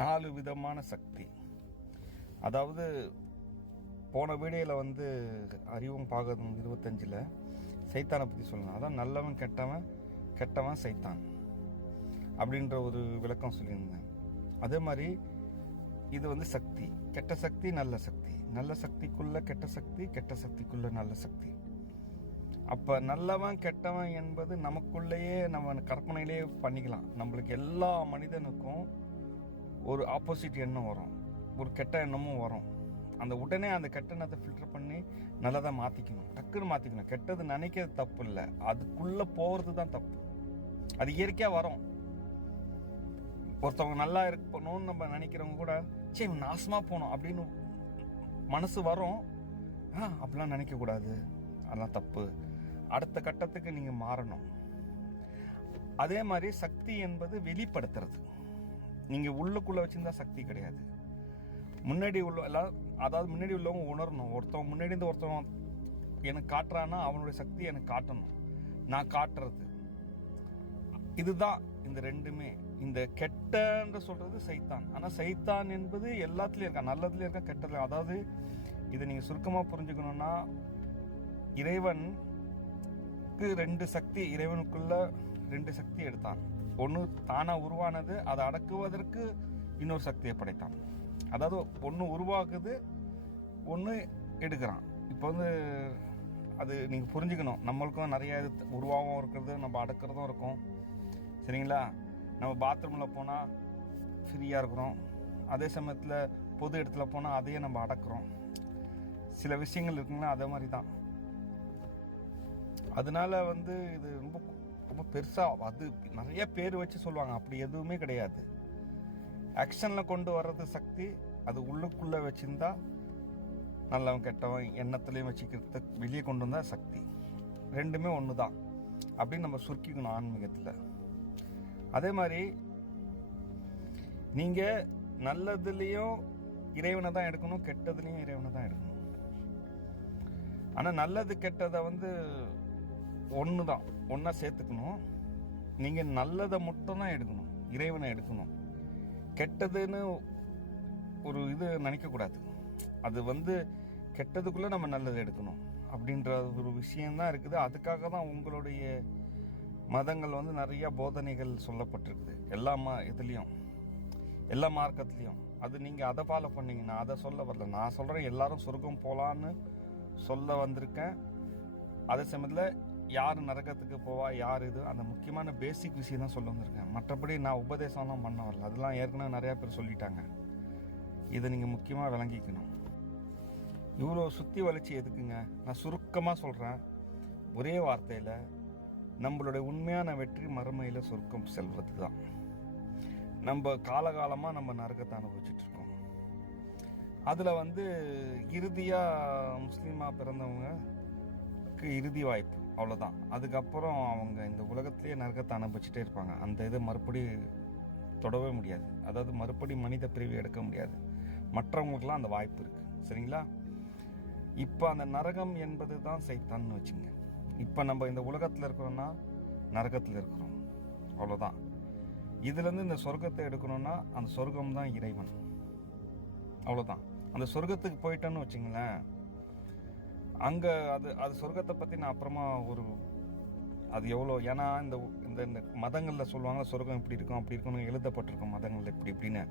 4 விதமான சக்தி. அதாவது போன வீடியோவில் அறிவும் பாகம் 25ல் சைத்தானை பற்றி சொல்லணும். அதான் நல்லவன் கெட்டவன், கெட்டவன் சைத்தான் அப்படின்ற ஒரு விளக்கம் சொல்லியிருந்தேன். அதே மாதிரி இது சக்தி, கெட்ட சக்தி, நல்ல சக்தி, நல்ல சக்திக்குள்ள கெட்ட சக்தி, கெட்ட சக்திக்குள்ள நல்ல சக்தி. அப்போ நல்லவன் கெட்டவன் என்பது நமக்குள்ளேயே நம்ம கற்பனையிலே பண்ணிக்கலாம். நம்மளுக்கு எல்லா மனிதனுக்கும் ஒரு ஆப்போசிட் எண்ணம் வரும், ஒரு கெட்ட எண்ணமும் வரும். அந்த உடனே அந்த கெட்ட எண்ணத்தை ஃபில்டர் பண்ணி நல்லதாக மாற்றிக்கணும், டக்குன்னு மாற்றிக்கணும். கெட்டது நினைக்கிறது தப்பு இல்லை, அதுக்குள்ளே போகிறது தான் தப்பு. அது இயற்கையாக வரும். ஒருத்தவங்க நல்லா இருக்கணும்னு நம்ம நினைக்கிறவங்க கூட சரி நாசமாக போகணும் அப்படின்னு மனசு வரும். அப்படிலாம் நினைக்கக்கூடாது, அதெல்லாம் தப்பு. அடுத்த கட்டத்துக்கு நீங்கள் மாறணும். அதே மாதிரி சக்தி என்பது வெளிப்படுத்துறது. நீங்கள் உள்ளுக்குள்ளே வச்சுருந்தா சக்தி கிடையாது. முன்னாடி முன்னாடி உள்ளவங்க உணரணும். ஒருத்தவங்க முன்னாடி இருந்து ஒருத்தவங்க எனக்கு காட்டுறான்னா அவனுடைய சக்தி எனக்கு காட்டணும், நான் காட்டுறது. இதுதான் இந்த ரெண்டுமே. இந்த கெட்டன்னு சொல்றது சைத்தான். ஆனால் சைத்தான் என்பது எல்லாத்துலேயும் இருக்கா, நல்லதுலேயும் இருக்கா, கெட்டதுல. அதாவது இதை நீங்கள் சுருக்கமாக புரிஞ்சுக்கணும்னா, இறைவனுக்கு 2 சக்தி, இறைவனுக்குள்ள 2 சக்தி எடுத்தான். ஒன்று தானாக உருவானது, அதை அடக்குவதற்கு இன்னொரு சக்தியை படைத்தான். அதாவது ஒன்று உருவாக்குது, ஒன்று எடுக்கிறான். இப்போ அது நீங்கள் புரிஞ்சுக்கணும். நம்மளுக்கும் நிறைய உருவாகவும் இருக்கிறது, நம்ம அடக்கிறதும் இருக்கும். சரிங்களா? நம்ம பாத்ரூமில் போனால் ஃப்ரீயாக இருக்கிறோம், அதே சமயத்தில் பொது இடத்துல போனால் அதையே நம்ம அடக்கிறோம். சில விஷயங்கள் இருக்குங்களா, அதே மாதிரி தான். அதனால இது ரொம்ப ரொம்ப பெருசாக அது நிறைய பேர் வச்சு சொல்லுவாங்க. அப்படி எதுவுமே கிடையாது. ஆக்ஷனில் கொண்டு வர்றது சக்தி, அது உள்ளுக்குள்ளே வச்சுருந்தா நல்லவன் கெட்டவன் எண்ணத்துலேயும் வச்சுக்கிறது வெளியே கொண்டு வந்தால் சக்தி. ரெண்டுமே ஒன்று தான் அப்படின்னு நம்ம சுருக்கிக்கணும் ஆன்மீகத்தில். அதே மாதிரி நீங்கள் நல்லதுலேயும் இறைவனை தான் எடுக்கணும், கெட்டதுலேயும் இறைவனை தான் எடுக்கணும். ஆனால் நல்லது கெட்டதை ஒன்று தான், ஒன்றா சேர்த்துக்கணும். நீங்கள் நல்லதை மட்டும் தான் எடுக்கணும், இறைவனை எடுக்கணும். கெட்டதுன்னு ஒரு இது நினைக்கக்கூடாது. அது கெட்டதுக்குள்ளே நம்ம நல்லதை எடுக்கணும் அப்படின்ற ஒரு விஷயந்தான் இருக்குது. அதுக்காக தான் உங்களுடைய மதங்கள் நிறைய போதனைகள் சொல்லப்பட்டிருக்குது. எல்லா இதுலேயும், எல்லா மார்க்கத்துலேயும். அது நீங்கள் அதை ஃபாலோ பண்ணீங்கன்னா, அதை சொல்ல வரல. நான் சொல்கிறேன் எல்லாரும் சொர்க்கம் போகலான்னு சொல்ல வந்திருக்கேன். அதே சமயத்தில் யார் நரகத்துக்கு போவா, யார் இது, அந்த முக்கியமான பேசிக் விஷயம் தான் சொல்ல வந்திருக்கேன். மற்றபடி நான் உபதேசம்லாம் பண்ண வரல. அதெல்லாம் ஏற்கனவே நிறையா பேர் சொல்லிட்டாங்க. இதை நீங்கள் முக்கியமாக விளங்கிக்கணும். இவ்வளோ சுற்றி வளைச்சி எதுக்குங்க? நான் சுருக்கமாக சொல்கிறேன் ஒரே வார்த்தையில், நம்மளுடைய உண்மையான வெற்றி மறுமையில் சொர்க்கம் செல்வது தான். நம்ம காலகாலமாக நம்ம நரகத்தை அனுபவிச்சுட்ருக்கோம். அதில் இறுதியாக முஸ்லீமாக பிறந்தவங்களுக்கு இறுதி வாய்ப்பு, அவ்வளோதான். அதுக்கப்புறம் அவங்க இந்த உலகத்திலேயே நரகத்தை அனுபவிச்சுட்டே இருப்பாங்க. அந்த இதை மறுபடி தொடவே முடியாது. அதாவது மறுபடி மனித பிரிவு எடுக்க முடியாது. மற்றவங்களுக்கெல்லாம் அந்த வாய்ப்பு இருக்குது. சரிங்களா? இப்போ அந்த நரகம் என்பது தான் சைத்தான்னு வச்சுங்க. இப்போ நம்ம இந்த உலகத்தில் இருக்கிறோன்னா நரகத்தில் இருக்கிறோம், அவ்வளோதான். இதுலேருந்து இந்த சொர்க்கத்தை எடுக்கணும்னா அந்த சொர்க்கம் தான் இறைவன், அவ்வளோதான். அந்த சொர்க்கத்துக்கு போயிட்டோன்னு வச்சுங்களேன், அங்கே அது சொர்க்கத்தை பற்றி நான் அப்புறமா அது எவ்வளோ, ஏன்னா இந்த மதங்களில் சொல்லுவாங்க சொர்க்கம் இப்படி இருக்கும் அப்படி இருக்கும்னு எழுதப்பட்டிருக்கும் மதங்களில் இப்படி இப்படின்னு.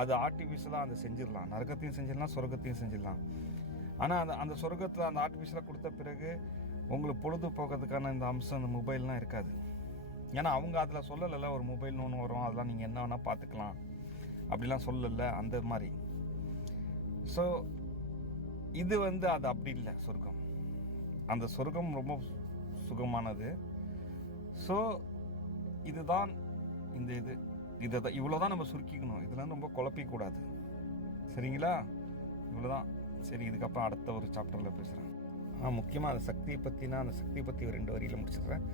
அது ஆர்டிஃபிஷியலாக அதை செஞ்சிடலாம், நரகத்தையும் செஞ்சிடலாம், சொர்க்கத்தையும் செஞ்சிடலாம். ஆனால் அந்த சொர்க்கத்தில் அந்த ஆர்டிஃபிஷியலாக கொடுத்த பிறகு உங்களுக்கு பொழுதுபோக்கிறதுக்கான இந்த அம்சம் அந்த மொபைல்லாம் இருக்காது. ஏன்னா அவங்க அதில் சொல்லலைல்ல, ஒரு மொபைல்னு ஒன்று வரும், அதெல்லாம் நீங்கள் என்ன வேணால் பார்த்துக்கலாம் அப்படிலாம் சொல்லலை, அந்த மாதிரி. ஸோ இது அது அப்படி இல்லை. சொர்க்கம், அந்த சொர்க்கம் ரொம்ப சுகமானது. ஸோ இதுதான் இதை தான் இவ்வளோதான் நம்ம சுருக்கிக்கணும். இதெல்லாம் ரொம்ப குழப்பிக்கூடாது. சரிங்களா? இவ்வளோதான். சரி, இதுக்கப்புறம் அடுத்த ஒரு சாப்டரில் பேசுகிறேன். முக்கியமாக அந்த சக்தியை பற்றி ஒரு 2 வரியில் முடிச்சிடுறேன்.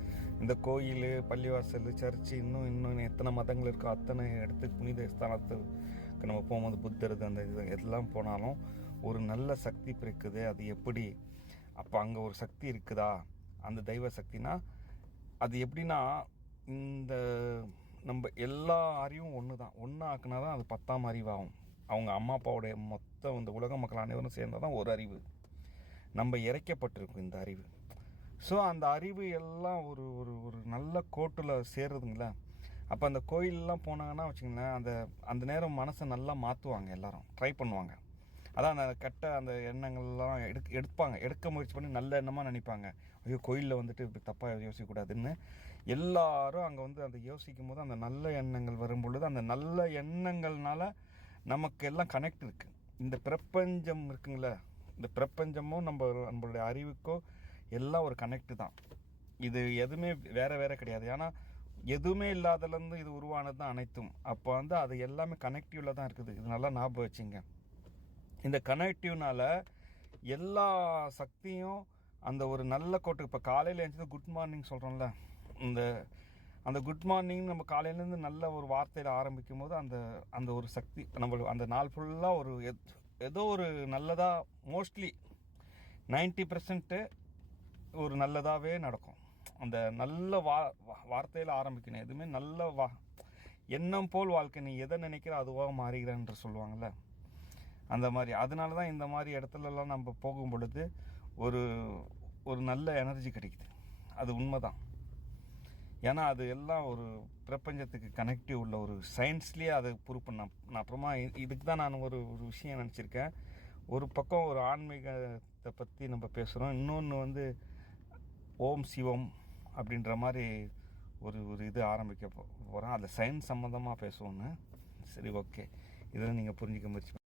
இந்த கோயில், பள்ளிவாசல், சர்ச்சு, இன்னும் எத்தனை மதங்கள் இருக்கோ அத்தனை இடத்துக்கு, புனித ஸ்தானத்துக்கு நம்ம போகும்போது புத்தர் அந்த இது எல்லாம் போனாலும் ஒரு நல்ல சக்தி பிறக்குது. அது எப்படி? அப்போ அங்கே ஒரு சக்தி இருக்குதா, அந்த தெய்வ சக்தினா அது எப்படின்னா, இந்த நம்ம எல்லா அறிவும் ஒன்று தான். ஒன்று ஆக்குனா தான் அது 10ஆம் அறிவாகும். அவங்க அம்மா அப்பாவுடைய மொத்த இந்த உலக மக்கள் அனைவரும் சேர்ந்தால் தான் ஒரு அறிவு. நம்ம இறைக்கப்பட்டிருக்கும் இந்த அறிவு. ஸோ அந்த அறிவு எல்லாம் ஒரு ஒரு ஒரு நல்ல கோட்டில் சேருதுங்களா. அப்போ அந்த கோயிலெலாம் போனாங்கன்னா வச்சுங்களேன், அந்த நேரம் மனசை நல்லா மாற்றுவாங்க, எல்லாரும் ட்ரை பண்ணுவாங்க. அதான் அந்த கெட்ட அந்த எண்ணங்கள்லாம் எடுக்க முயற்சி பண்ணி நல்ல எண்ணமாக நினைப்பாங்க. ஐயோ கோயிலில் வந்துட்டு இப்படி தப்பாக யோசிக்கக்கூடாதுன்னு எல்லாரும் அங்கே வந்து அந்த யோசிக்கும் போது அந்த நல்ல எண்ணங்கள் வரும் பொழுது அந்த நல்ல எண்ணங்கள்னால நமக்கு எல்லாம் கனெக்ட் இருக்குது. இந்த பிரபஞ்சம் இருக்குங்களே, இந்த பிரபஞ்சமும் நம்மளுடைய அறிவுக்கோ எல்லாம் ஒரு கனெக்டு தான். இது எதுவுமே வேறு கிடையாது. ஏன்னா எதுவுமே இல்லாதலேருந்து இது உருவானது தான் அனைத்தும். அப்போ வந்து அது எல்லாமே கனெக்டிவில் தான் இருக்குது. இது நல்லா ஞாபகம் வச்சுங்க. இந்த கனெக்டிவ்னால எல்லா சக்தியும் அந்த ஒரு நல்ல கோட்டுக்கு, இப்போ காலையில் எழுந்தது குட் மார்னிங் சொல்கிறோம்ல, அந்த குட் மார்னிங் நம்ம காலையிலேருந்து நல்ல ஒரு வார்த்தையில் ஆரம்பிக்கும் போது அந்த ஒரு சக்தி நம்மளுக்கு அந்த நாள் ஃபுல்லாக ஒரு ஏதோ ஒரு நல்லதாக, மோஸ்ட்லி 90% ஒரு நல்லதாகவே நடக்கும். அந்த நல்ல வார்த்தையில் ஆரம்பிக்கணும். எதுவுமே நல்ல எண்ணம் போல் வாழ்க்கை, நீ எதை நினைக்கிற அதுவாக மாறுகிறேன்ற சொல்லுவாங்கள்ல, அந்த மாதிரி. அதனால தான் இந்த மாதிரி இடத்துலலாம் நம்ம போகும் பொழுது ஒரு நல்ல எனர்ஜி கிடைக்குது. அது உண்மைதான். ஏன்னா அது எல்லாம் ஒரு பிரபஞ்சத்துக்கு கனெக்டிவ் உள்ள ஒரு சயின்ஸ்லேயே அதை ப்ரூவ் பண்ண. நான் அப்புறமா இதுக்கு தான் நான் ஒரு விஷயம் நினச்சிருக்கேன். ஒரு பக்கம் ஒரு ஆன்மீகத்தை பற்றி நம்ம பேசுகிறோம், இன்னொன்று வந்து ஓம் சிவம் அப்படின்ற மாதிரி ஒரு இது ஆரம்பிக்க போகிறோம். அதில் சயின்ஸ் சம்மந்தமாக பேசுவோன்னு. சரி, ஓகே, இதெல்லாம் நீங்கள் புரிஞ்சிக்க முயற்சி